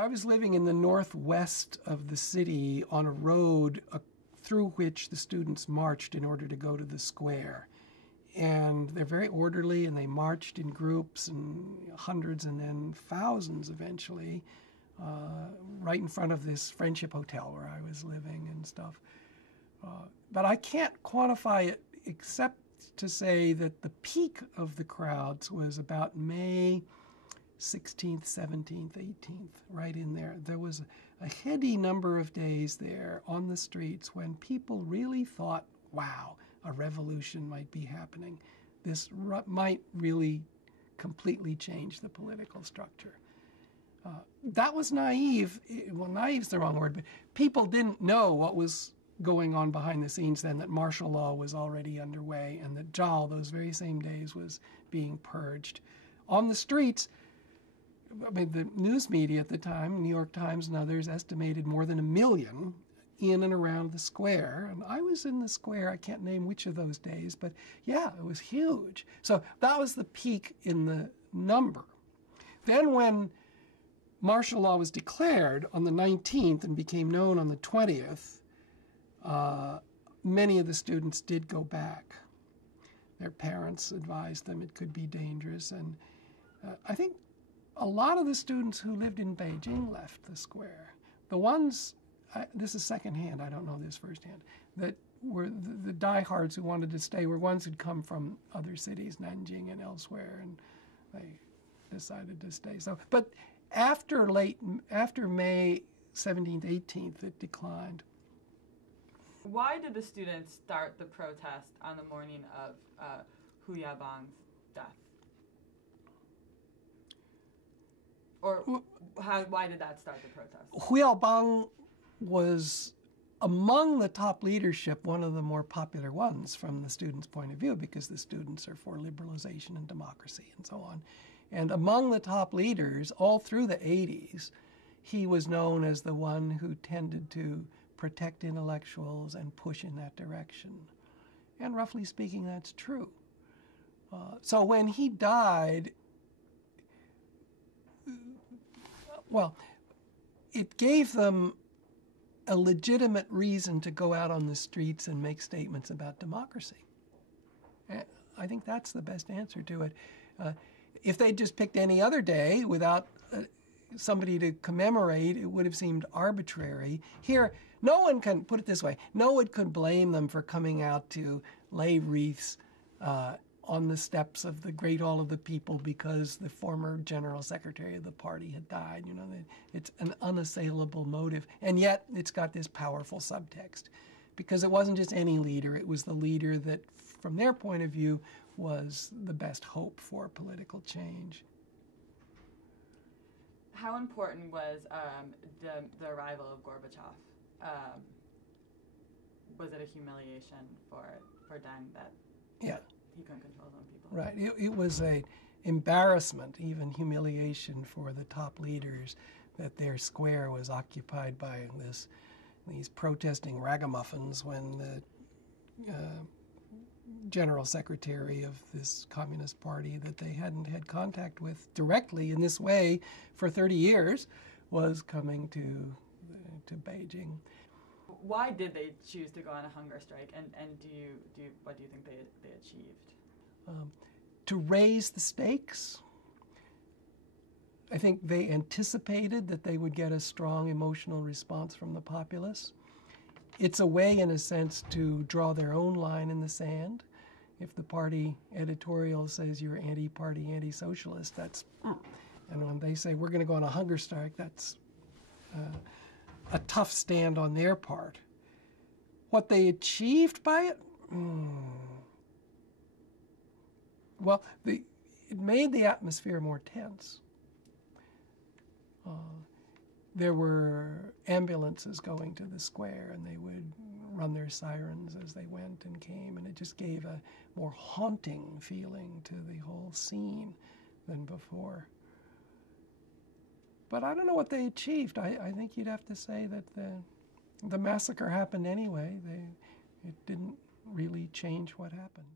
I was living in the northwest of the city on a road through which the students marched in order to go to the square. And they're very orderly, and they marched in groups, and hundreds and then thousands eventually, right in front of this Friendship Hotel where I was living and stuff. But I can't quantify it except to say that the peak of the crowds was about May 16th, 17th, 18th, right in there. There was a heady number of days there on the streets when people really thought, wow, a revolution might be happening. This might really completely change the political structure. That was naive. Well, naive is the wrong word, but people didn't know what was going on behind the scenes then, that martial law was already underway and that Zhao, those very same days, was being purged. On the streets, I mean, the news media at the time, New York Times and others, estimated more than 1 million in and around the square. And I was in the square, I can't name which of those days, but yeah, it was huge. So that was the peak in the number. Then when martial law was declared on the 19th and became known on the 20th, many of the students did go back. Their parents advised them it could be dangerous. And I think a lot of the students who lived in Beijing left the square. The ones, this is secondhand, I don't know this firsthand, that were the diehards who wanted to stay were ones who'd come from other cities, Nanjing and elsewhere, and they decided to stay. So, but after May 17th, 18th, it declined. Why did the students start the protest on the morning of Hu Yaobang's death? Or why did that start the protest? Hu Yaobang was among the top leadership, one of the more popular ones from the students' point of view, because the students are for liberalization and democracy and so on. And among the top leaders, all through the 80s, he was known as the one who tended to protect intellectuals and push in that direction. And roughly speaking, that's true. So when he died, well, it gave them a legitimate reason to go out on the streets and make statements about democracy. I think that's the best answer to it. If they'd just picked any other day without somebody to commemorate, it would have seemed arbitrary. Here, no one can, put it this way, no one could blame them for coming out to lay wreaths on the steps of the Great Hall of the People because the former general secretary of the party had died. You know, it's an unassailable motive. And yet it's got this powerful subtext because it wasn't just any leader, it was the leader that, from their point of view, was the best hope for political change. How important was the arrival of Gorbachev? Was it a humiliation for Deng that he couldn't control his own people? Right. It was an embarrassment, even humiliation for the top leaders, that their square was occupied by these protesting ragamuffins when the general secretary of this communist party that they hadn't had contact with directly in this way for 30 years was coming to Beijing. Why did they choose to go on a hunger strike, and what do you think they achieved? To raise the stakes. I think they anticipated that they would get a strong emotional response from the populace. It's a way, in a sense, to draw their own line in the sand. If the party editorial says you're anti-party, anti-socialist, that's, and when they say we're going to go on a hunger strike, that's a tough stand on their part. What they achieved by it? Well, it made the atmosphere more tense. There were ambulances going to the square, and they would run their sirens as they went and came, and it just gave a more haunting feeling to the whole scene than before. But I don't know what they achieved. I think you'd have to say that the massacre happened anyway. It didn't really change what happened.